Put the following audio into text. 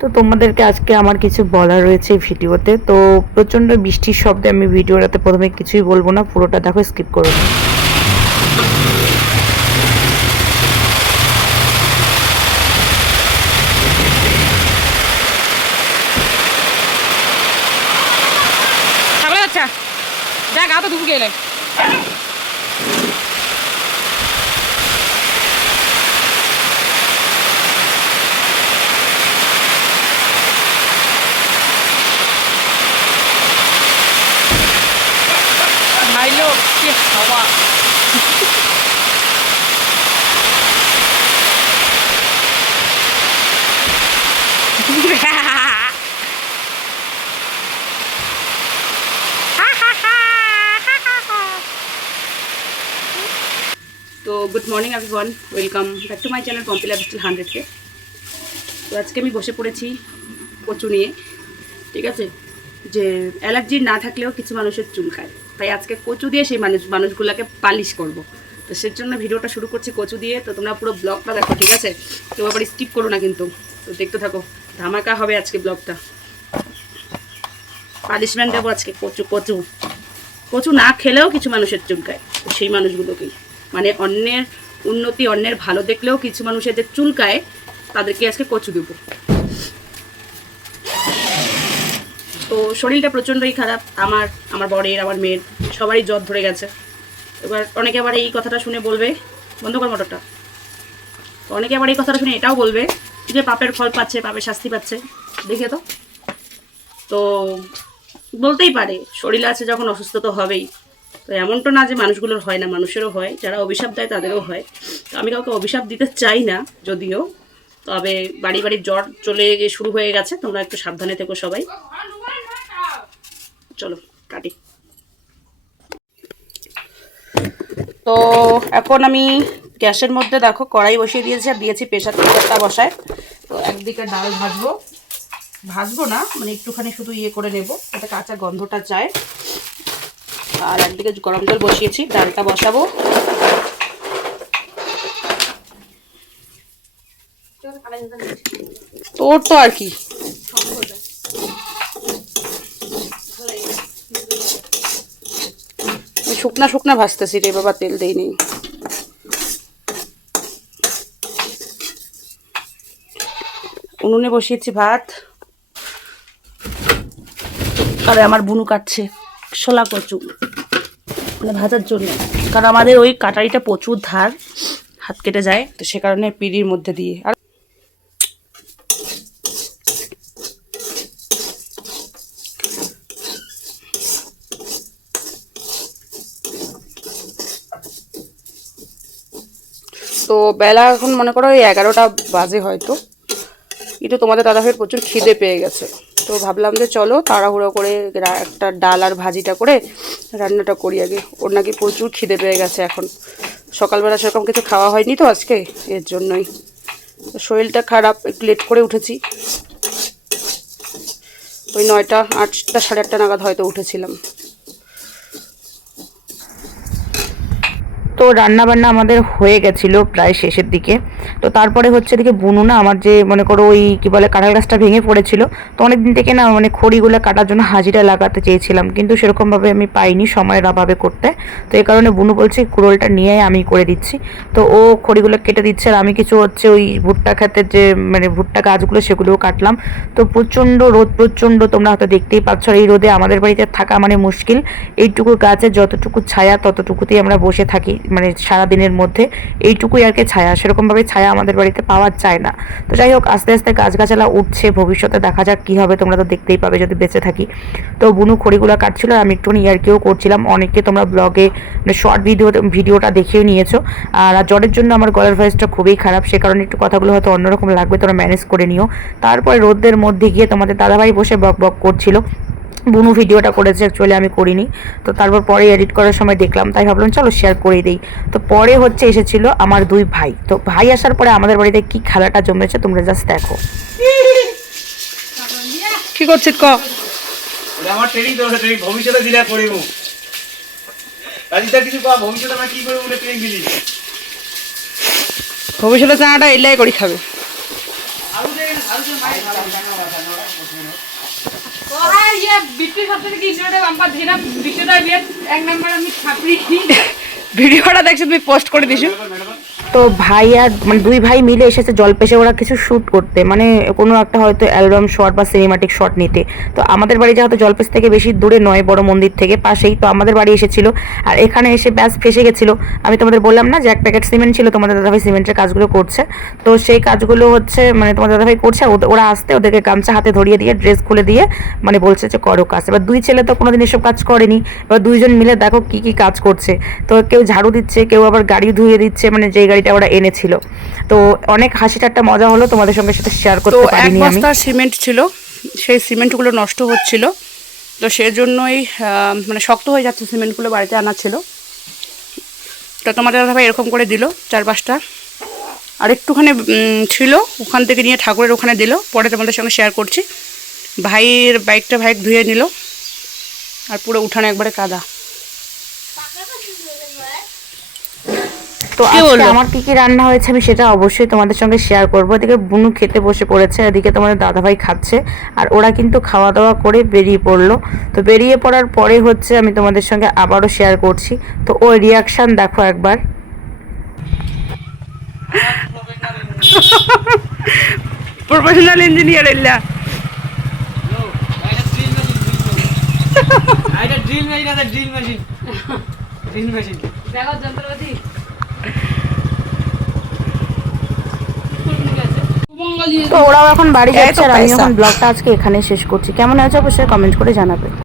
তো তোমাদেরকে আজকে আমার কিছু বলার রয়েছে ভিডিওতে। তো প্রচণ্ড বৃষ্টির শব্দে আমি ভিডিওটাতে প্রথমে কিছুই বলবো না, পুরোটা দেখো, স্কিপ করো না। আচ্ছা যা গা তো ডুবে গেলে ভাই লোক কি হাওয়া। তো good morning everyone, welcome back to my channel Pompi lifestyle 100-কে। তো আজকে আমি বসে পড়েছি কচু নিয়ে। ঠিক আছে, যে অ্যালার্জি না থাকলেও কিছু মানুষের চুলকায়, তাই আজকে কচু দিয়ে সেই মানুষগুলোকে পালিশ করব। তো সেই জন্য ভিডিওটা শুরু করছি কচু দিয়ে। তো তোমরা পুরো ব্লগটা দেখো, ঠিক আছে? তো আবার স্কিপ করো না কিন্তু, তো দেখতে থাকো, ধামাকা হবে আজকে ব্লগটা। পালিশমেন্ট দেবো আজকে কচু কচু কচু না খেলেও কিছু মানুষের চুলকায়, তো সেই মানুষগুলোকেই, মানে অন্যের উন্নতি, অন্যের ভালো দেখলেও কিছু মানুষের যে চুলকায়, তাদেরকে আজকে কচু দেবো। তো শরীরটা প্রচণ্ডই খারাপ, আমার বরের, আমার মেয়ের, সবারই জ্বর ধরে গেছে। এবার অনেকে আবার এই কথাটা শুনে বলবে, বন্ধ কর মোটরটা, অনেকে আবার এই কথাটা শুনে এটাও বলবে যে পাপের ফল পাচ্ছে, পাপের শাস্তি পাচ্ছে। দেখে তো বলতেই পারে, শরীর আছে যখন অসুস্থ তো হবেই। তো এমনটা না যে মানুষগুলোর হয় না, মানুষেরও হয়, যারা অভিশাপ দেয় তাদেরও হয়। তো আমি কাউকে অভিশাপ দিতে চাই না যদিও, তবে বাড়ি বাড়ি জ্বর চলে শুরু হয়ে গেছে, তোমরা একটু সাবধানে থেকো সবাই। চলো কাটি। তো এখন আমি গ্যাসের মধ্যে দেখো কড়াই বসিয়ে দিয়েছি, আর দিয়েছি প্রেসার কুকারটা বসায়। তো একদিকে ডাল ভাজবো না, মানে একটুখানি শুধু ইয়ে করে নেব, এটা কাঁচা গন্ধটা যায়। আর একদিকে গরম জল বসিয়েছি, ডালটা বসাবো। তোর তো আর কি, শুকনা শুকনা ভাজতেছি রে বাবা, তেল দেইনি। উনুনে বসিয়েছি ভাত, আর আমার বুনু কাটছে শোলা কচু, মানে ভাজার জন্য। কারণ আমাদের ওই কাটারিটা প্রচুর ধার, হাত কেটে যায়, তো সে কারণে পিঁড়ির মধ্যে দিয়ে। আর তো বেলা এখন মনে করো ওই 11টা বাজে হয়তো। কিন্তু তোমাদের দাদাভাইয়ের প্রচুর খিদে পেয়ে গেছে, তো ভাবলাম যে চলো তাড়াহুড়ো করে একটা ডাল আর ভাজিটা করে রান্নাটা করি আগে। ওর নাকি প্রচুর খিদে পেয়ে গেছে এখন, সকালবেলা সেরকম কিছু খাওয়া হয়নি তো আজকে, এর জন্যই। শরীরটা খারাপ, একটু লেট করে উঠেছি, ওই 9টা 8টা 8:30 নাগাদ হয়তো উঠেছিলাম। তো রান্না বান্না আমাদের হয়ে গেছিলো প্রায় শেষের দিকে। তো তারপরে হচ্ছে এদিকে বুনু না, আমার যে মনে করো ওই কী বলে কাঁঠাল গাছটা ভেঙে পড়েছিল, তো অনেক দিন থেকে না মানে খড়িগুলো কাটার জন্য হাজিরা লাগাতে চেয়েছিলাম, কিন্তু সেরকমভাবে আমি পাইনি সময়ের অভাবে করতে। তো এই কারণে বুনু বলছে কুড়োলটা নিয়ে আমি করে দিচ্ছি। তো ও খড়িগুলো কেটে দিচ্ছে, আর আমি কিছু হচ্ছে ওই ভুট্টা ক্ষেতের যে মানে ভুট্টা গাছগুলো সেগুলোও কাটলাম। তো প্রচণ্ড রোদ, প্রচণ্ড, তোমরা হয়তো দেখতেই পাচ্ছ। এই রোদে আমাদের বাড়িতে থাকা মানে মুশকিল। এইটুকু গাছে যতটুকু ছায়া ততটুকুতেই আমরা বসে থাকি, মানে সারাদিনের মধ্যে এইটুকুই আর কি ছায়া, সেরকমভাবে ছায়া আমাদের বাড়িতে পাওয়া যায় না। তো যাই হোক, আস্তে আস্তে গাছগাছালা উঠছে, ভবিষ্যতে দেখা যাক কী হবে, তোমরা তো দেখতেই পাবে যদি বেঁচে থাকি। তো বুনু খড়িগুলো কাটছিল, আমি একটুখানি ইয়ার্কিও করছিলাম। অনেকে তোমরা ব্লগে মানে শর্ট ভিডিওটা দেখেও নিয়েছো। আর জ্বরের জন্য আমার গলার ভয়েসটা খুবই খারাপ, সে কারণে একটু কথাগুলো হয়তো অন্যরকম লাগবে, তোমরা ম্যানেজ করে নিও। তারপরে রোদের মধ্যে গিয়ে তোমাদের দাদাভাই বসে বক বক করছিল। বুনু ভিডিওটা করেছে, অ্যাকচুয়ালি আমি করিনি। তো তারপর পরে এডিট করার সময় দেখলাম, তাই ভাবলাম চলো শেয়ার করে দিই। তো পরে হচ্ছে এসেছিল আমার 2 ভাই। তো ভাই আসার পরে আমাদের বাড়িতে কি খেলাটা জমেছে তোমরা জাস্ট দেখো। কি করছিস ক? আমার ট্রেনিং তো ট্রেনিং ভবিষ্যতে দিলে করিব। রাজিতা কিছু কর, ভবিষ্যতে আমরা কি করব বলে ট্রেনিং দিলি? ভবিষ্যতে চানাটা এলাই করি খাবে। আলু ভিডিওটা দেখছো তুমি পোস্ট করে দিছো। তো ভাই আর মানে দুই ভাই মিলে এসেছে জলপেশে ওরা কিছু শ্যুট করতে, মানে কোনো একটা হয়তো অ্যালবাম শট বা সিনেমাটিক শট নিতে। তো আমাদের বাড়ি যেহেতু জলপেশ থেকে বেশি দূরে নয়, বড় মন্দির থেকে পাশেই, তো আমাদের বাড়ি এসেছিল। আর এখানে এসে ব্যাস ফেসে গেছিলো। আমি তোমাদের বললাম না যে এক প্যাকেট সিমেন্ট ছিল, তোমাদের দাদাভাই সিমেন্টের কাজগুলো করছে। তো সেই কাজগুলো হচ্ছে মানে তোমাদের দাদাভাই করছে, আর ওরা আসতে ওদেরকে গামছা হাতে ধরিয়ে দিয়ে ড্রেস খুলে দিয়ে মানে বলছে যে করো কাজ। এবার দুই ছেলে তো কোনোদিন এসব কাজ করেনি, এবার দুইজন মিলে দেখো কি কি কাজ করছে। তো কেউ ঝাড়ু দিচ্ছে, কেউ আবার গাড়ি ধুয়ে দিচ্ছে, মানে যেই গাড়িটা ওরা এনেছিল। তো অনেক হাসি ঠাট্টা মজা হলো, তোমাদের সঙ্গে সেটা শেয়ার তো করতে এক পারিনি আমি। বস্তা সিমেন্ট ছিল, সেই সিমেন্টগুলো নষ্ট হচ্ছিল, তো সেজন্যই মানে শক্ত হয়ে যাচ্ছে সিমেন্টগুলো, বাড়িতে আনা ছিল। তো তোমাদের দাদাভাই এরকম করে দিল 4-5টা, আর একটুখানি ছিল ওখান থেকে নিয়ে ঠাকুরের ওখানে দিল, পরে তোমাদের সঙ্গে শেয়ার করছি। ভাইয়ের বাইকটা ভাই ধুয়ে নিল, আর পুরো উঠানে একবারে কাদা। তো আজকে আমার কি কি রান্না হয়েছে আমি সেটা অবশ্যই তোমাদের সঙ্গে শেয়ার করবো। এদিকে বুনু খেতে বসে পড়েছে, এদিকে তোমাদের দাদাভাই খাচ্ছে, আর ওরা কিন্তু খাওয়া দাওয়া করে বেরিয়ে পড়লো। তো বেরিয়ে পড়ার পরে হচ্ছে আমি তোমাদের সঙ্গে আবারও শেয়ার করছি। তো ওই রিয়াকশান দেখো একবার। প্রফেশনাল ইঞ্জিনিয়ার এল্লা দেখো যন্ত্রপাতি। তো ওরাও এখন বাড়ি যাচ্ছে, আর আমি এখন ব্লগটা আজকে এখানেই শেষ করছি। কেমন হয়েছে অবশ্যই কমেন্ট করে জানাবে।